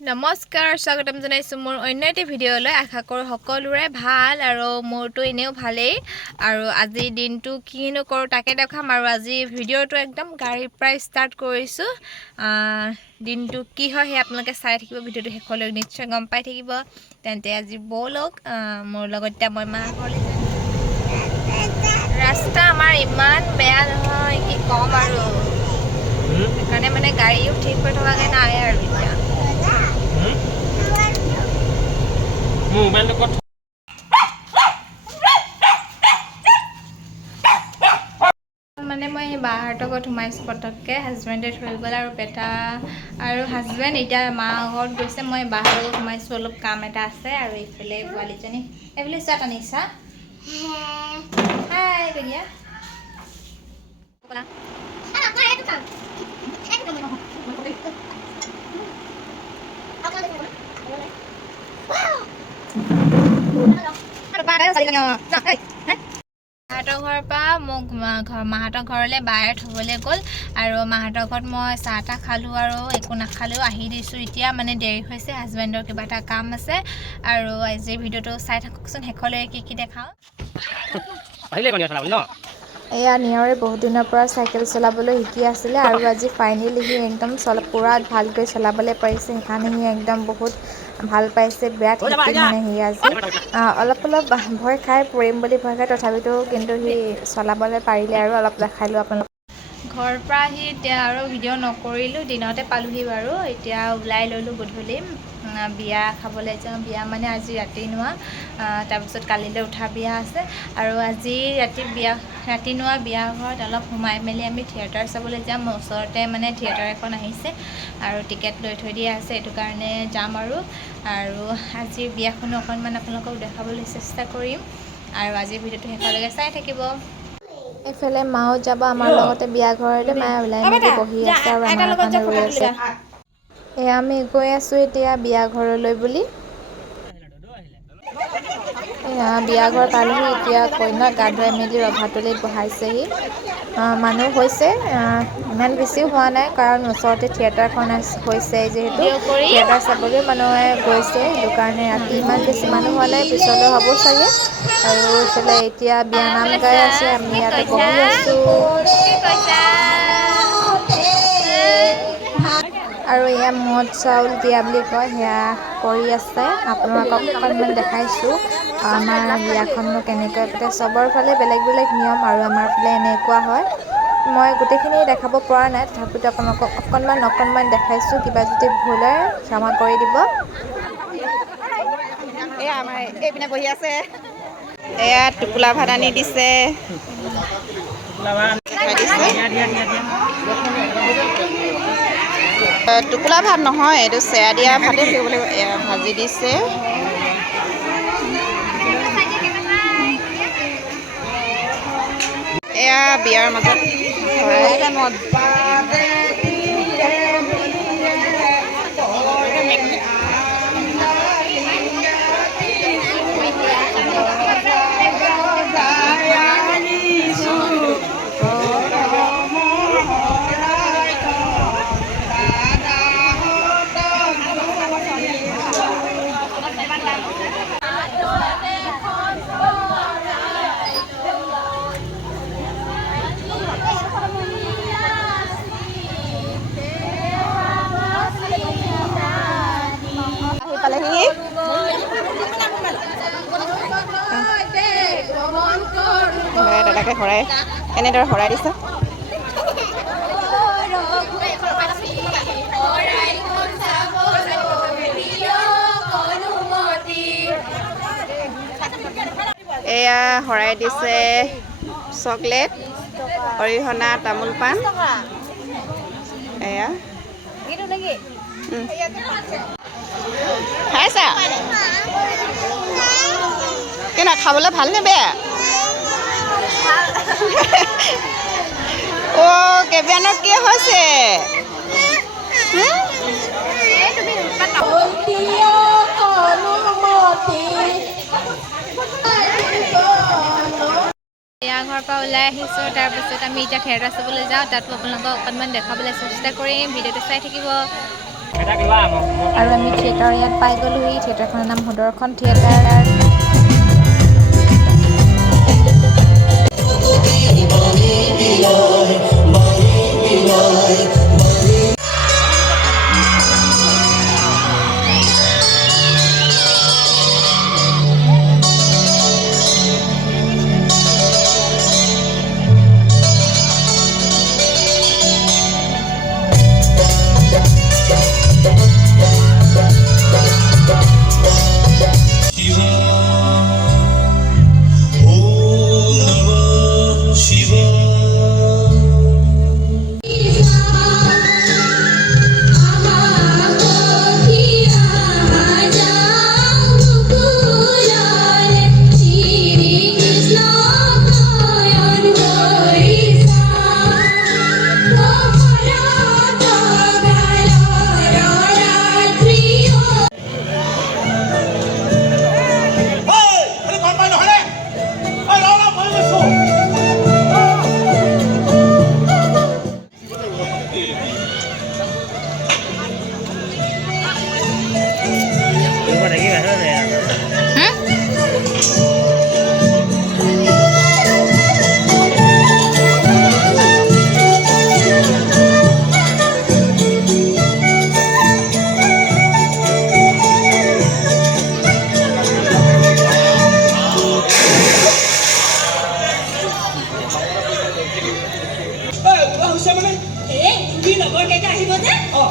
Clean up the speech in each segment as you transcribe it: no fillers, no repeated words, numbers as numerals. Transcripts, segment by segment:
নমস্কাৰ স্বাগতম জনাইছো মোৰ অন্য এটা ভিডিঅ'লৈ আশা কৰো সকলোৰে ভাল আৰু মোৰটো এনেও ভালেই আৰু আজি দিনটো কিনো কৰো তাকে দেখাম আৰু আজি ভিডিঅ'টো একদম গাড়ীৰ পৰা ষ্টাৰ্ট কৰিছো দিনটো কি হয় হে আপোনালোকে চাই থাকিব ভিডিঅ'টো শেষলৈ নিশ্চয় গম পাই থাকিব তেন্তে আজি বলক মোৰ লগত মই মা ঘৰলৈ যাম ৰাস্তা আমাৰ ইমান বেয়া নহয় কি কম আৰু সেইকাৰণে মানে গাড়ীও ঠিক কৰি থকাকৈ নাই আৰু এতিয়া মোবাইলটো মানে মই বাহাৰটো ঘৰত সোমাইছোঁ পটককৈ হাজবেণ্ডে থৈ গ'ল আৰু বেটা আৰু হাজবেণ্ড এতিয়া মা ঘৰত গৈছে মই বাহাৰৰ ঘৰত সোমাইছোঁ অলপ কাম এটা আছে আৰু এইফালে পোৱালীজনী এইফালে চোৱা টানিছা হাই কেতিয়া মাহঁতৰ ঘৰৰ পৰা মোক মাহঁতৰ ঘৰলৈ বায়ে থ'বলৈ গ'ল আৰু মাহঁতৰ ঘৰত মই চাহ তাহ খালোঁ আৰু একো নাখালেও আহি দিছোঁ এতিয়া মানে দেৰি হৈছে হাজবেণ্ডৰ কিবা এটা কাম আছে আৰু আজিৰ ভিডিঅ'টো চাই থাককচোন শেষলৈ কি দেখাওঁ এয়া নিয়ৰে বহুত দিনৰ পৰা চাইকেল চলাবলৈ শিকি আছিলে আৰু আজি ফাইনেলি সি একদম পূৰা ভালকৈ চলাবলৈ পাৰিছে সেইকাৰণে সি একদম বহুত ভাল পাইছে বেয়া থাকিল মানে সি আজি অলপ ভয় খাই পৰিম বুলি ভয় খায় তথাপিতো কিন্তু সি চলাবলৈ পাৰিলে আৰু অলপ দেখালোঁ আপোনালোক ঘৰৰ পৰা আহি এতিয়া আৰু ভিডিঅ' নকৰিলোঁ দিনতে পালোঁহি বাৰু এতিয়া ওলাই ল'লোঁ গধূলি বিয়া খাবলৈ যাওঁ বিয়া মানে আজি ৰাতি নোৱা তাৰপিছত কালিলৈ উঠা বিয়া আছে আৰু আজি ৰাতি নোৱা বিয়া ঘৰত অলপ সোমাই মেলি আমি থিয়েটাৰ চাবলৈ যাম ওচৰতে মানে থিয়েটাৰ এখন আহিছে আৰু টিকেট লৈ থৈ দিয়া আছে সেইটো কাৰণে যাম আৰু আজিৰ বিয়াখনো অকণমান আপোনালোকক দেখাবলৈ চেষ্টা কৰিম আৰু আজিৰ ভিডিঅ'টো শেষলৈকে চাই থাকিব এইফালে মাও যাব আমাৰ লগতে বিয়া ঘৰলৈ মায়ে ওলাই মেলি বহি আছে আৰু আমাৰ কাৰণে ৰৈ আছে এয়া আমি গৈ আছোঁ এতিয়া বিয়া ঘৰলৈ বুলি বিয়া ঘৰ পালোহি এতিয়া কইনাক গা ধুৱাই মেলি ৰভাতলিত বহাইছেহি মানুহ হৈছে ইমান বেছিও হোৱা নাই কাৰণ ওচৰতে থিয়েটাৰখন হৈছে যিহেতু থিয়েটাৰ চাবলৈ মানুহে গৈছে সেইটো কাৰণে ৰাতি ইমান বেছি মানুহ হোৱা নাই পিছলৈ হ'ব চাগে আৰু এইফালে এতিয়া বিয়ানাম গাই আছে আমি ইয়াতে বহি আছোঁ আৰু এয়া মদ চাউল দিয়া বুলি কয় সেয়া কৰি আছে আপোনালোকক অকণমান দেখাইছোঁ আমাৰ বিয়াখননো কেনেকৈ পাতে চবৰ ফালে বেলেগ বেলেগ নিয়ম আৰু আমাৰ ফালে এনেকুৱা হয় মই গোটেইখিনি দেখাব পৰা নাই তথাপিতো আপোনালোকক অকণমান দেখাইছোঁ কিবা যদি ভুল হয় ক্ষমা কৰি দিব এয়া আমাৰ এইপিনে বহি আছে এয়া টোপোলা ভাত আনি দিছে টোপোলা ভাত নহয় এইটো চেয়া দিয়া ভাতে থাকিব লাগিব এয়া ভাজি দিছে এয়া বিয়াৰ মাজত পালেহি দাদাকে শৰাই এনেদৰে শৰাই দিছে এয়া শৰাই দিছে চকলেট অৰিহণা তামোল পাণ এয়া খাইছা কেনে খাবলৈ ভালনে বেয়া অ' কেবিয়ানৰ কি হৈছে ঘৰৰ পৰা ওলাই আহিছোঁ। তাৰপিছত আমি এতিয়া থিয়েটাৰ চাবলৈ যাওঁ। তাতো আপোনালোকক অকণমান দেখাবলৈ চেষ্টা কৰিম। ভিডিঅ'টো চাই থাকিব। আৰু আমি থিয়েটাৰ ইয়াত পাই গ'লোহি। থিয়েটাৰখনৰ নাম সুদৰ্শন থিয়েটাৰ।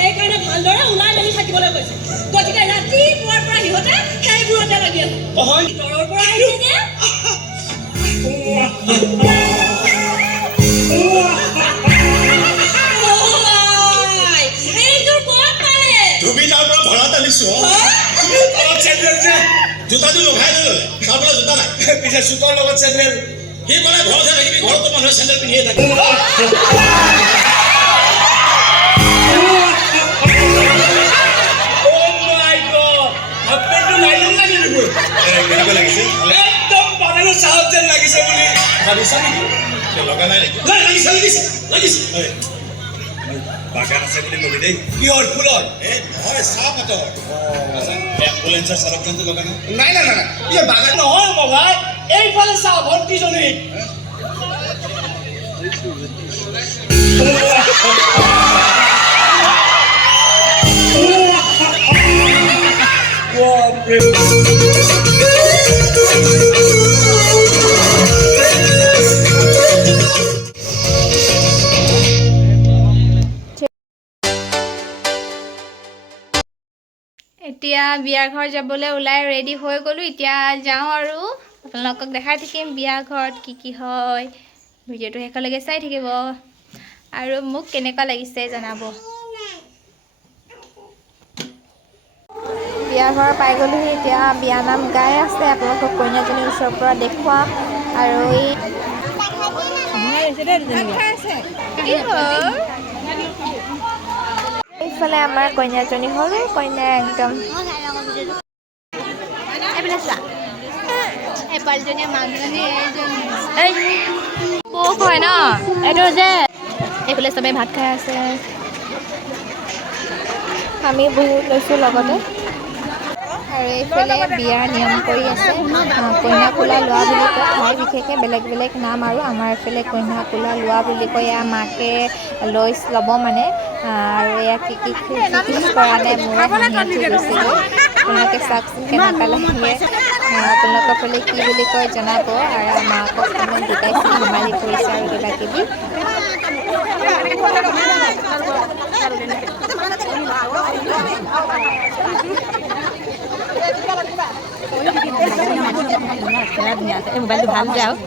সেইকাৰণে ভালদৰে ওলাই মেলি থাকিবলৈ কৈছে। গতিকে ৰাতিপুৱাৰ পৰা সিহঁতে সেইবোৰতে লাগি আছে। ভিতৰৰ পৰা আহিছে যে এইযোৰ ক'ত পালে? তুমি তাৰ পৰা ভৰাত আনিছো। জোতাটো লগাই লৈ ল'লে, তাৰ পৰা জোতা নাই। পিছে চুতৰ লগত চেণ্ডেল সি ক'লে ঘৰতহে থাকিবি, ঘৰতো মানুহে চেণ্ডেল পিন্ধিয়ে থাকে। কেনেকুৱা লাগিছে? একদম বাগানৰ চাহত যেন লাগিছে বুলি ভাবিছা নেকি? লগা নাই নেকি? লাগিছে লাগিছে লাগিছে। বাগান আছে বুলি কবি দেই। কিহৰ ফুলৰ? নহয় চাহপাতৰ। এম্বুলেঞ্চৰ চালকজনটো লগা নাই? নাই নাই নাই, এই বাগান নহয় মবাই, এইফালে চাহ ভণ্টিজনী। এতিয়া বিয়াৰ ঘৰ যাবলৈ ওলাই ৰেডি হৈ গ'লোঁ। এতিয়া যাওঁ আৰু আপোনালোকক দেখাই থাকিম বিয়া ঘৰত কি কি হয়। ভিডিঅ'টো শেষলৈকে চাই থাকিব আৰু মোক কেনেকুৱা লাগিছে জনাব। বিয়া ঘৰ পাই গ'লোহি। এতিয়া বিয়া নাম গাই আছে। আপোনালোকক কইনাজনীৰ ওচৰৰ পৰা দেখুৱাম। আৰু এইফালে আমাৰ কইনাজনী সৰু কইনা একদম পোক হয় ন এইটো যে। এইফালে চবেই ভাত খাই আছে, আমি বহি লৈছোঁ লগতে। আৰু এইফালে বিয়াৰ নিয়ম কৰি আছে। কইনা কোলা লোৱা বুলি কয়, ঠাই বিশেষে বেলেগ বেলেগ নাম। আৰু আমাৰ এইফালে কইনা কোলা লোৱা বুলি কয়। এয়া মাকে ল'ব মানে। আৰু এয়া কি কৰা নাই মোৰে হাঁহি উঠি গৈছিলে। আপোনালোকে চাওকচোন কেনেকুৱা লাগে। আপোনালোকৰ ফালে কি বুলি কয় জনাব। আৰু মাকক অকণমান গোটাইছে, ধেমালি কৰিছে আৰু কিবা কিবি। মোবাইলটো ভাল যাওক।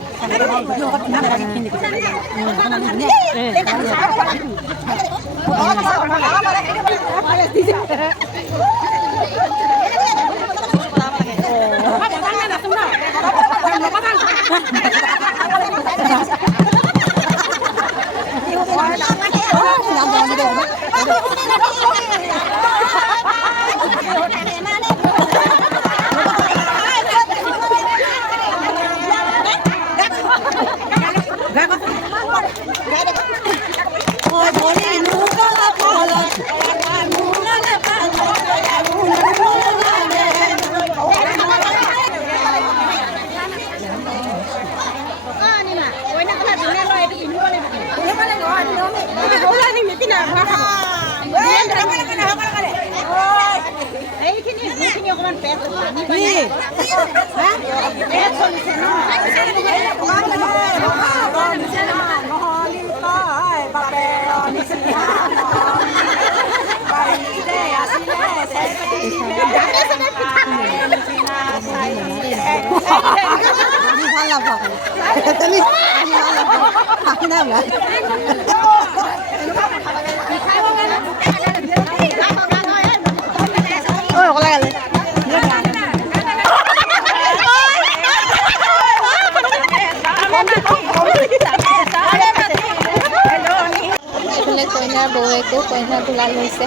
এইফালে কইনাৰ বৌৱেকো কইনা তোলা লৈছে।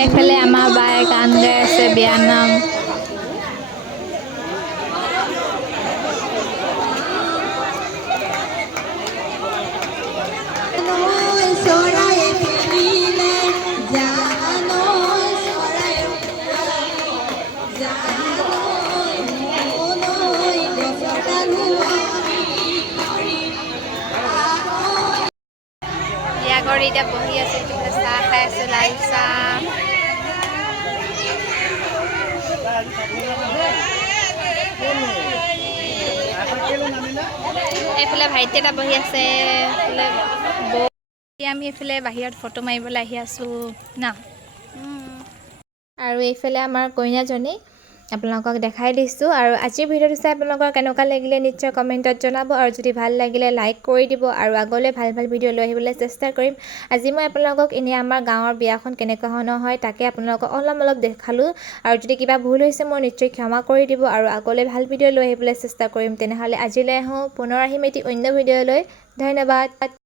এইফালে আমাৰ বায়ে গান গাই আছে বিয়াৰ নাম। বিয়া কৰি এতিয়া বহি আছে, চাহ খাই আছে, লাল চাহ। এইফালে ভাইটি এটা বহি আছে, এইফালে বৌ। আমি এইফালে বাহিৰত ফটো মাৰিবলৈ আহি আছোঁ না। আৰু এইফালে আমাৰ কইনাজনী আপোনালোকক দেখাই দিছোঁ। আৰু আজিৰ ভিডিঅ'টো চাই আপোনালোকৰ কেনেকুৱা লাগিলে নিশ্চয় কমেণ্টত জনাব, আৰু যদি ভাল লাগিলে লাইক কৰি দিব, আৰু আগলৈ ভাল ভাল ভিডিঅ' লৈ আহিবলৈ চেষ্টা কৰিম। আজি মই আপোনালোকক এনেই আমাৰ গাঁৱৰ বিয়াখন কেনেকুৱা ধৰণৰ হয় তাকে আপোনালোকক অলপ দেখালোঁ, আৰু যদি কিবা ভুল হৈছে মই নিশ্চয় ক্ষমা কৰি দিব, আৰু আগলৈ ভাল ভিডিঅ' লৈ আহিবলৈ চেষ্টা কৰিম। তেনেহ'লে আজিলৈ আহোঁ, পুনৰ আহিম এটি অন্য ভিডিঅ' লৈ। ধন্যবাদ।